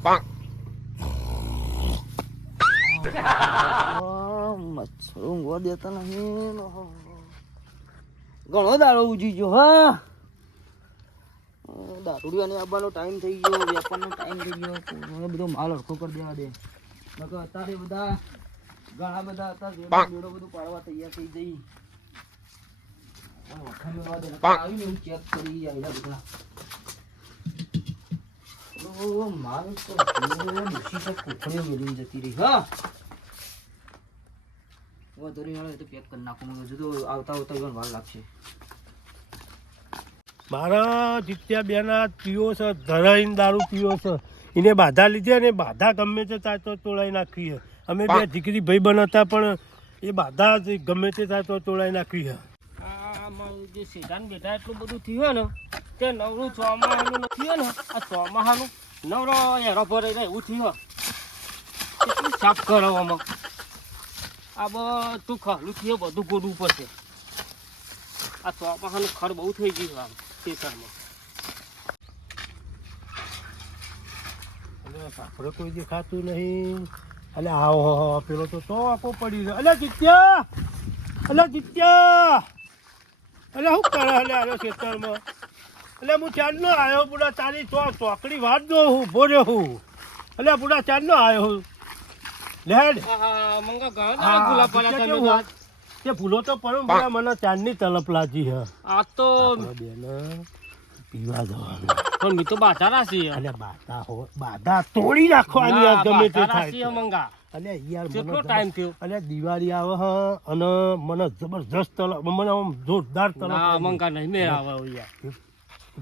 આ મચ્છરો ઊંઘવા દેતા નહીં ઘણો દાડો ઉજી ગયો હા દારૂડિયાને આવવાનો ટાઈમ થઈ ગયો વેપારનો ટાઈમ થઈ ગયો મને બધો માલ હરખો કરી દેવા દે નકર અત્યારે બધા ઘણા બધા હતા બધું પાડવા તૈયાર થઈ જઈ આવી ચેક કરી બધા ઓ માલ તો ડૂસી તો કુકડીઓ મેળવી જતી રહી હા વધુ નહીં હોય તો પેક કરી નાખું મેં આવતા આવતા વાર લાગશે મારા જીત્યા બેના પીઓ છે ધરાઈને દારૂ પીઓ છે એને બાધા લીધી અને બાધા ગમે તે થાય તો તોડાઈ નાખીએ અમે બે દીકરી ભાઈ બન હતા પણ એ બાધા જ ગમે તે થાય તો તોડાઈ નાખી છે. આ મારું જે સિદ્ધાંત બેઠા એટલું બધું થયું ને તે નવરું ચોમાહાનું થયું ને આ ચોમાહાનું નવરો એરો ભરે એવું થયું કેટલું સાફ કરાવવામાં આ બધું ખાલું થયો બધું ગોડું ઉપર છે. આ ચોપાહાનું ખર બહુ થઈ ગયું આમ ખેતરમાં. સાફરે કોઈ દેખાતું નહીં. અલે આવો હો, હો, પેલો તો તો આપો પડી રહ્યો. અલે જીત્યા! અલે જીત્યા! અલે શું કરે? અલે આવ્યો ખેતરમાં. એટલે હું ચાંદનો આવ્યો પૂરા તારી ચો ચોકડી વાત દો હું બોલ્યો રહ્યો હું. એટલે પૂરા ચાંદનો આવ્યો હું. લેડ ભૂલા? તે ભૂલો તો પડો પૂરા મને ચાંદની તલપ લાગી હે. આ તો પીવા જવાનું પણ મી તો બાધા રાશી અલે બાધા હો બાધા તોડી નાખવાની આ ગમે તે થાય મંગા. અલે યાર કેટલો ટાઈમ થયો? અલે દિવાળી આવે હ અને મને જબરજસ્ત તલપ મને આમ જોરદાર તલપ મંગા નહીં મેળ આવે યાર.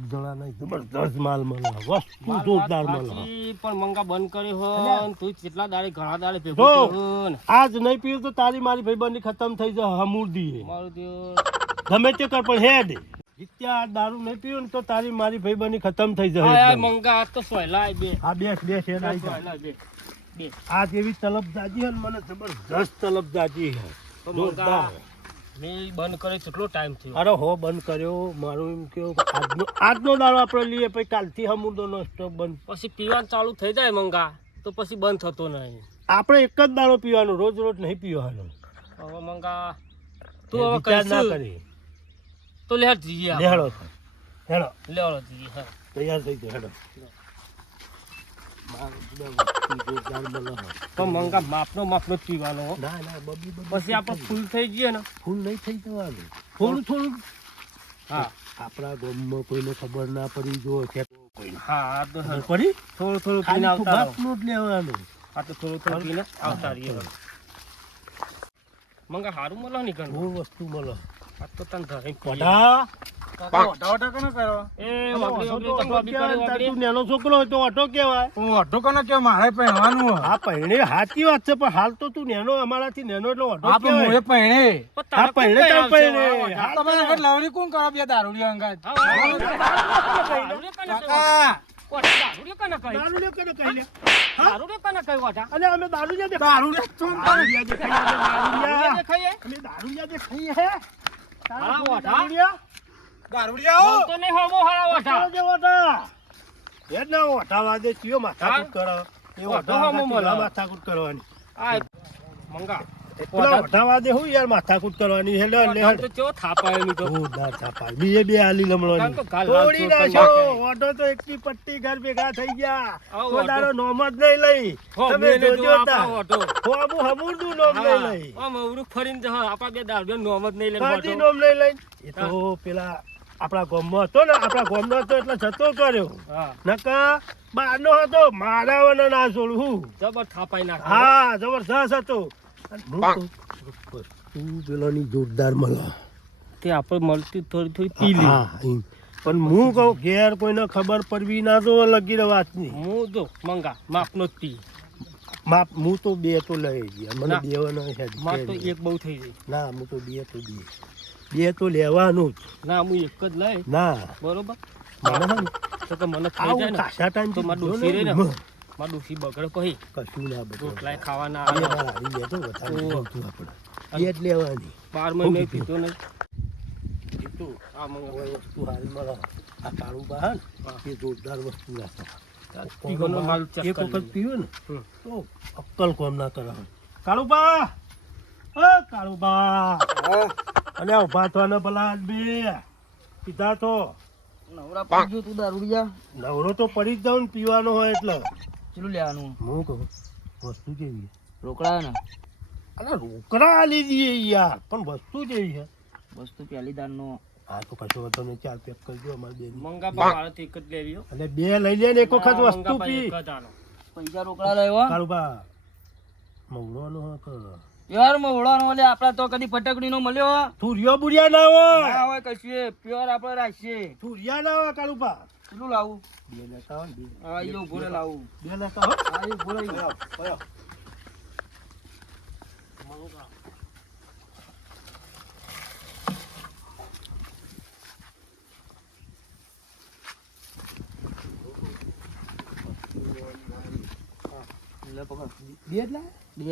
જણા નહીં જબરજસ્ત માલ મળે વસ્તુ જોરદાર મળે પણ મંગા બંધ કર્યો હો તું કેટલા દાડે ઘણા દાડે ભેગો જો. થયો ને. આજ નહીં પીવું તો તારી મારી ભાઈબંધી ખતમ થઈ જાય હમુરદી ગમે તે કર પણ હેડ જીત્યા આ દારૂ નહીં પીવું ને તો તારી મારી ભાઈબંધી ખતમ થઈ જાય મંગા આ તો સોયલા બે. આ હેડ આઈ બે. બે. આ જેવી તલબ જાજી હે મને જબરજસ્ત તલબ જાજી હે જોરદાર. મેં બંધ કર્યો કેટલો ટાઈમ થયો. અરે હો બંધ કર્યો. મારું એમ કેવું આજનો આજનો દાડો આપણે લઈએ પછી કાલથી હમુરદો નો સ્ટોપ બંધ. પછી પીવાનું ચાલુ થઈ જાય મંગા તો પછી બંધ થતો નહીં. આપણે એક જ દાડો પીવાનો રોજ રોજ નહીં પીવાનો. હવે મંગા તું હવે વિચાર ના કરી તો લેટ જઈએ આપણે. લેહડો હેડો. જઈએ હા. તૈયાર થઈ ગયો હેડો. મારું બધા વસ્તુ જોરદાર મળે હે. પણ મંગા માપનો માપનો પીવાનો ના ના બબી બબી પછી આપણે ફૂલ થઈ જઈએ ને. ફૂલ નહીં થઈ જવાનું. થોડું થોડું હા. આપણા ગામમાં કોઈને ખબર ના પડી જો હા આ તો પડી. થોડું થોડું પીને આવતા બાપનું જ લેવાનું. આ તો થોડું થોડું પીને આવતા રહીએ. મંગા હારું મળે ને ઘણું વસ્તુ મળો. આ તો તને ઘરે પડા એ કહેવાય, બી કરી? વાગડી. તું નાનો છોકરો હોય તો ઓટો કહેવાય અઢો કનો કે મારે પહેરવાનું હા પહેણે સાચી વાત છે પણ હાલ તો તું નેનો અમારાથી નેનો એટલે ઓટો આ મોએ પહેણે. હા પહેણે તો પહેણે. હા, હા, તમે વખત લવરી કોણ કરો બે દારૂડિયા અંગાત. હા, હા, હા. દારૂડિયો કોને કહે? દારૂડિયો કોને કહે? લે? દારૂડિયો કોને કહે, ઓટા? અને અમે દારૂ લે દારૂડિયા ચોન દારૂ લે દારૂ દારૂડિયો. ખાઈએ? અમે દારૂ લે ખાઈએ હે હા, દારૂડિયા? નહીં હોમો જે ના વાદે ચિયો માથાકૂટ કરો? એ માથાકૂટ કરવાની? આ મંગા. હું યાર માથાકૂટ કરવાની? લે તો તો. બે આલી. ઓટો તો એકની પટ્ટી ઘર ભેગા થઈ ગયા. તો ઓટો. નોમ જ નહીં લઈ. તમે જોજો તા. ઓટો. હો, આબુ હમુરનું નોમ નહીં લઈ. ફરી અવરું ફરીને જશે. આપણા બે દારૂડિયો નોમ જ નહીં લઈ ઓટો. નોમ નહીં લઈ. એ તો પેલા આપણા ગામમાં હતો ને આપણા ગામનો હતો એટલે જતો કર્યો. નકા બારનો હતો મારા ના છોડું હું. જબર થાપાઈ નાખે. હા જબરજસ્ત હતો. તો પેલાની જોરદાર મળે તે આપણે મળતી થોડી થોડી પી લી પણ હું કહું ઘેર કોઈને ખબર પડવી ના તો લગી વાત વાતની. હું તો મંગા માપનો પી. માપ હું તો બે તો લઈ ગયા. મને બે તો એક બહુ થઈ ગઈ. ના હું તો બે તો બે. બે તો લેવાનું જ. ના હું એક જ લઈ. ના. બરોબર? મને તો કે મને ખાઈ જાય ને. ખાસા ટાઈમ તો મારું ડોસી રે ને. મારું ડોસી બગડે પછી કશું ના બધું રોટલાય ખાવાના આવે. હારી ગયા તો વધારે. આપણે. બે જ લેવાની. બાર મહિને પીધો નહીં. કીધું, આ મંગા કોઈ વસ્તુ હારી મળે. આ કાળું બહાર એ જોરદાર વસ્તુ રાખે એક વખત લઈએ. પીવું ને તો અક્કલ કોમ ના કરાવે. કાળુબા! કાળુબા. અને ઊભા ભલા બે. પીધા તો. નવરા પડી ગયો તું દારૂડિયા. નવરો તો પડી જ જાવ ને પીવાનો હોય એટલે. ચેલું લેવાનું? હું કહું વસ્તુ કેવી રોકડા ને? અરે રોકડા આલી દઈએ યાર પણ વસ્તુ કેવી છે? વસ્તુ પહેલી દાનનો હા તો કશો વાંધો નહીં ચાર પેક કરજો અમારી બેન. મંગાપા મારાથી એક જ લેવી અને બે લઈ લે ને એક વખત વસ્તુ પી. પૈસા રોકડા લેવા કાળુબા મવડોનો હક. પ્યોર મોવડાનો એટલે આપડા તો કદી ફટકડી નો મળ્યો થુરિયો બુરિયા ના ના હોય કશું પ્યોર આપણે રાખીએ. થુરિયા ના હોય કાળુબા કેટલું લાવું? બે લેતા હોય ને હા એ ઊભો લાવું. બે લેતા હોય? હા એ ઊભો કયો, કયો? લે પકડ બે જ લાયા? બે જ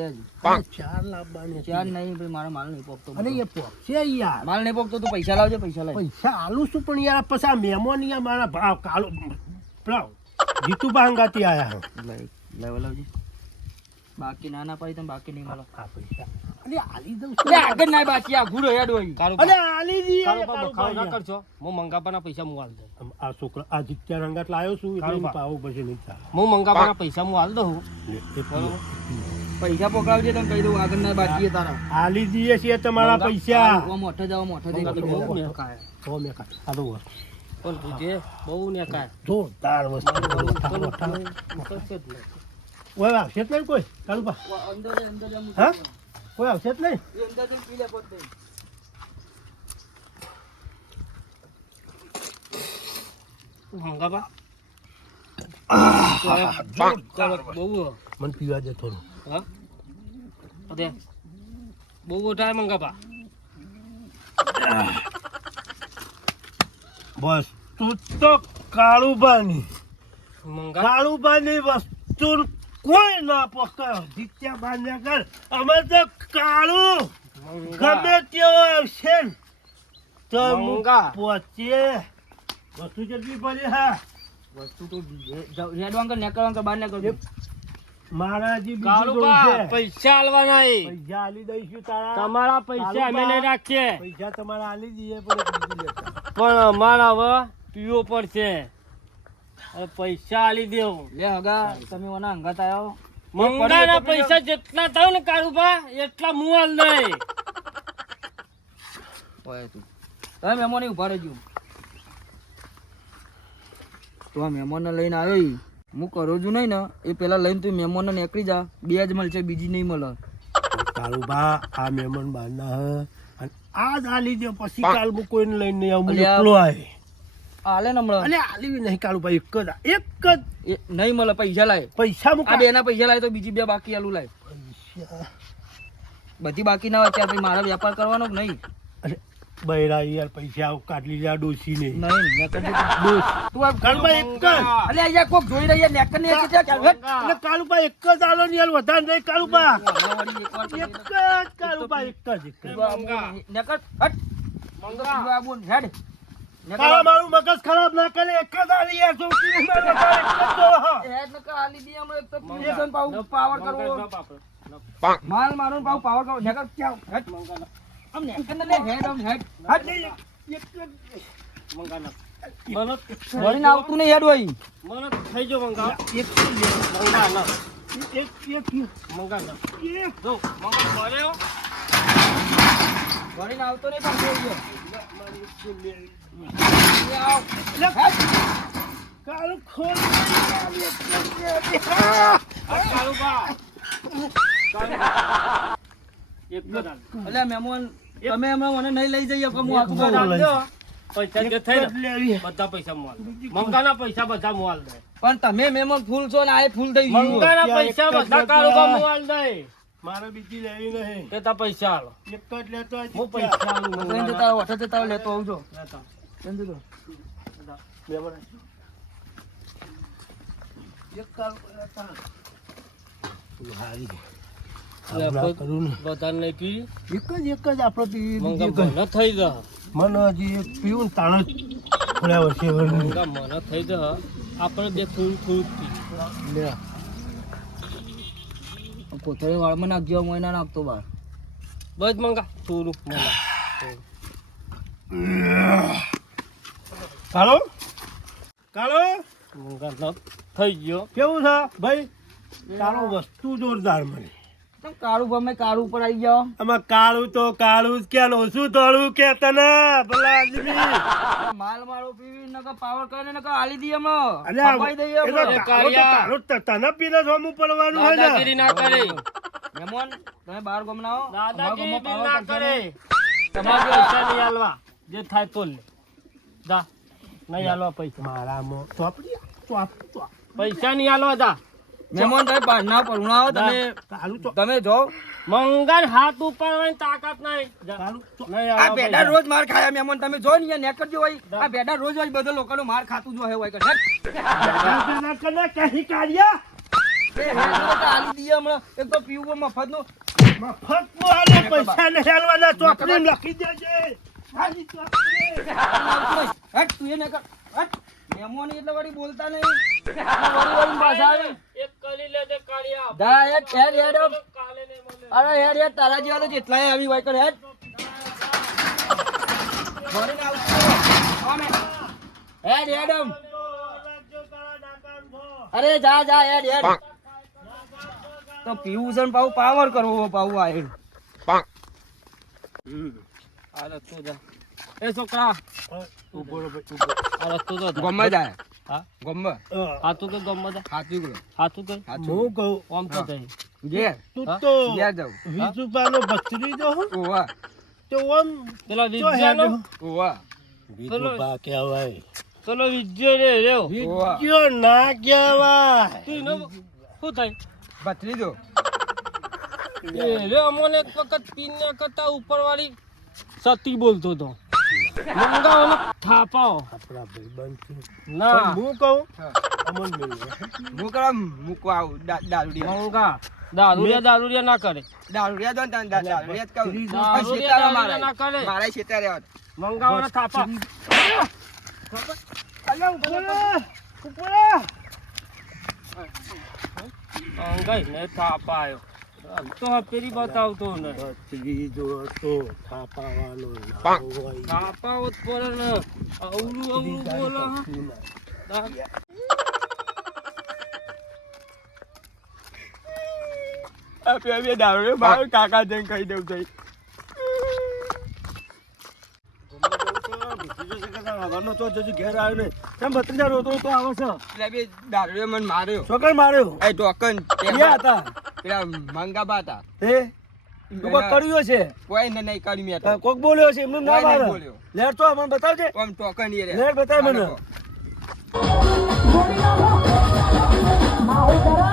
ચાર લાવવાની ચાર નહીં ભાઈ મારો માલ નહીં પોકતો અને એ પોક્ષે યાર. માલ નહીં પોકતો તું પૈસા લાવજે પૈસા લાવ પૈસા આલુ શું પણ યાર પછી આ મારા ભાવ કાળો પેલા જીતુબા હંગાતી આયા લેવા લાવજે. બાકી ના ના પાડી તમે બાકી નહીં મળો. આ પૈસા. અરે આલી દઉં એટલે આગળ ના બાકી આ ઘૂરો હેડ હોય કાળુબા, અરે આલી ના યાર. હું મંગાપાના પૈસા હું આલ દઉં. આ છોકરા આ જીત્યા રંગાત લાવ્યો છું એટલે. એને પછી નહીં હું મંગાપાના પૈસા હું આલ દઉં. પીવો. પૈસા પકડાવજે તને કહી દઉં આગળ ના બાકી તારા. હાલી દઈએ છીએ તમારા પૈસા. મોટા જાવ મોટા જઈ મંગા તો બહુ મેકાય. આ તો. પણ તું જે બહુ ને કાય. જોરદાર વસ્તુ. નહીં. ઓય આવશે જ નહીં કોઈ? કાળુબા અંદર અંદર હા? કોઈ આવશે જ નહીં? અંદર પી લે પોતે. હંગાબા બહુ. મન પીવા જતો થોડું. હા? અરે બહુ ઓછા મંગાપા વસ્તુ તો કાળુબાની મંગા કાળુબાની વસ્તુ કોઈ ના પકડ જીત્યા બાંધ્યા કર. અમે તો કાળું. ગમે તેવો આવશે તો મંગા. પહોંચીએ. વસ્તુ કેટલી પડી હા? વસ્તુ તો રેડવાં કર નેકળવાં કર બહાર નેકળ મારા જે બીજું. પૈસા આલવાના એ. પૈસા આલી દઈશું તારા. તમારા પૈસા અમે નહીં રાખીએ. પૈસા તમારા આલી દઈએ પણ એક બીજું લેતા. પણ અમારા હવે પીવો પડશે. પૈસા આલી દેવું. લે હગા તમે ઓના હંગાત આવ્યો મંગાના પૈસા જેટલા થાવ ને કાળુબા એટલા મું આલ તું. તમે મહેમાન ઊભા રહેજો. તો આ મહેમાનને લઈને આવ્યો. હું કરું છું નહીં ને એ પેલા લઈને તું મહેમાનને નીકળી જા. બે જ મળશે બીજી નહીં મળે. કાળુબા આ મહેમાન બહારના હે. અને આ જ આલી દે પછી કાલ હું કોઈને લઈને નહીં આવું. એકલો આય. આલે ને હમણાં. અલે આલી નહીં કાળુબા એક જ એક જ નહીં મળે પૈસા લાય. પૈસા મુકા. બે ના પૈસા લાય તો બીજી બે બાકી આલું લાય. બધી બાકી ના હોય મારા વેપાર કરવાનો કે નહીં? બૈરા યાર પૈસા કાઢી લીધા ડોસી ને નહીં જજે. તું આ કાળુબા એક જ અલે અહીંયા કોક જોઈ રહ્યા નેકળ ને કે એટલે કાળુબા એક જ આલો ને યાર વધારે નહીં કરી એક જ કાલુપા એક જ એક આ હટ આ બોલ, હેડ. કાળા મારું મગજ ખરાબ ના કરે એક જ આલી યાર છોકરી ને મારે એક જ તો હેડ ન કા આલી દી અમે એક તો પાવ- પાવર કરવો માલ મારો પાવ પાવર કરવો નેકળ ક્યાં હટ આમ નેકળ ને લે હેડ આમ હેડ? હટ મને વળીને આવતું નહીં હેડ હોય મને થઈ જો મંગા એક જ લે. મંગા ના એક એક મંગા ના એક. જો મંગા ભરે હો. વળીને આવતો નહીં પણ જોઈ લે. કાળું ખોલ. જ આલ. અલ્યા મહેમાન તમે હમણાં મને નહીં લઈ જઈએ પણ હું આખું એક જ દો. પૈસા જે થઈ બધા પૈસા મોલ મંગાના પૈસા બધા મોલ દે પણ તમે મહેમાન ફૂલ છો ને આ ફૂલ થઈ ગયું મંગાના પૈસા બધા લેતા. કાળુબા મોલ દે મારે બીજી લેવી નહીં તે તા પૈસા આલો એક જ લેતો હું પૈસા આલું મંગાના. જતા વખત જતા લેતો આવજો લેતા. સમજી લો બે મહેમાન. એક કાળું લેતા. તું હારી. બધાને નહીં પી. એક જ એક જ આપણે થઈ જા. મને હજી એક પીવું તાણ થોડા વર્ષે મંગા મને થઈ જા. આપણે બે થોડું થોડું પી. લે. કોથળી વાળમાં નાખજો હું ના નાખતો બાર. બસ મંગા. થોડું મંગા કાળો? કાળો? મંગા થઈ ગયો. કેવું છે? ભાઈ તારો વસ્તુ જોરદાર મને તમ કાળું ગમે કાળું ઉપર આવી જાઓ? કાળું તો કાળું જ કે ઓછું તોડું કે તને? ભલા માલ મારો પીવી નકર પાવર કરે નકર આલી દઈએ અમે અને દઈએ અમે. તારો તો તારો જ તને પીને જોમું પડવાનું હોય દાદાગીરી ના કરે. મહેમાન તમે બાર દાદાગીરી અમારા ના કરે. તમારે પૈસા નહીં આલવા જે થાય તો લે. જા. નહીં આલવા પૈસા. મારામાં ચોપડી ચોપ ચોપ. પૈસા નહીં આલવા જા. મહેમાન તમે બહારના પરુણાવો તમે તમે જો. મંગળ હાથ ઉપાડવાની તાકાત નહીં. આ બેડા રોજ માર ખાયા મહેમાન તમે જો ને નેકર જો હોય. આ બેડા રોજ હોય બધો લોકોનો માર ખાતું જો હોય કરે કને કહી કાઢ્યા? આલી દઈએ હમણાં. એક તો પીવું મફતનું. મફત આલો પૈસા નહીં આલવાના ચોપડી લખી દેજે. ખાલી ચોપડી હટ તું એ નેકર હટ. મહેમાન એટલે વળી બોલતા નહીં. વળી વળી પાછા આવે. દા હેડ હેડ હેડ. અરે હેડ હેડ તારા જેવા તો જેટલાય આવી હોય કર હેડ. હેડ હેડ અરે જા જા હેડ હેડ તો પીવું છે ને પાછું પાવર કરવો પાવ આ હેડ આ રસ્તો જા. એ છોકરા ઊભો ઊભો. આ રસ્તો તો જા. ગમે જાય હા? હાથું ગમમાં જા. હાચું કરો. હાથું કે હું કહું. ઓમ તો હા. ઘેર. તું તો ઘેર જાઉં. વિજુબાનો ભત્રીજો હો? ઓવા. તો આમ પેલો ચો ઓવા. વિજુબા કહેવાય. પેલો વિજ્જો રે રહ્યો વિજ્યો ના કહેવાય. તું શું થાય? ભત્રીજો. એ રે અમોને એક વખત પીને કરતા ઉપરવાળી સતી બોલતો હતો. મંગાવાનો થાપાઓ. આપણા ભાઈબંધ ના હું કહું અમન હું કરવા મૂકવા આવું દારૂડિયા. મંગા. દારૂડિયા દારૂડિયા ના કરે. દારૂડિયા દો ને તને દારૂડિયા જ કહું. દારૂડિયા પણ શેતારે દારૂડિયા મારે. ના કરે. મારે. મંગાવાનો થાપા. મંગાઈ ને થાપા આવ્યો આમ તો હપેરી બતાવતો ને ભત્રીજો હતો થાપાવાનો ના હોય. થાપા હોત પડે ને. અવળું અવળું બોલો બે બે દારૂડિયો મારો કાકા જઈને કહી દઉં તઈ. હવાનો તો જજુ ઘેર આવ્યો ને કેમ ભત્રીજા રોતો તો આવે છે? એટલે બે દારૂએ મને માર્યો. છોકર માર્યો? એ ટોકન. ક્યાં હતા? પેલા મંગાબા હતા. હે? તું કોક કર્યું છે કોઈ ને નહીં કરી મેં કોક બોલ્યો છે એમનું નામ કોઈ આવે. બોલ્યો. લેર તો મને બતાવજે. આમ ટોકન એ રે. લેર બતાવ મને. મારો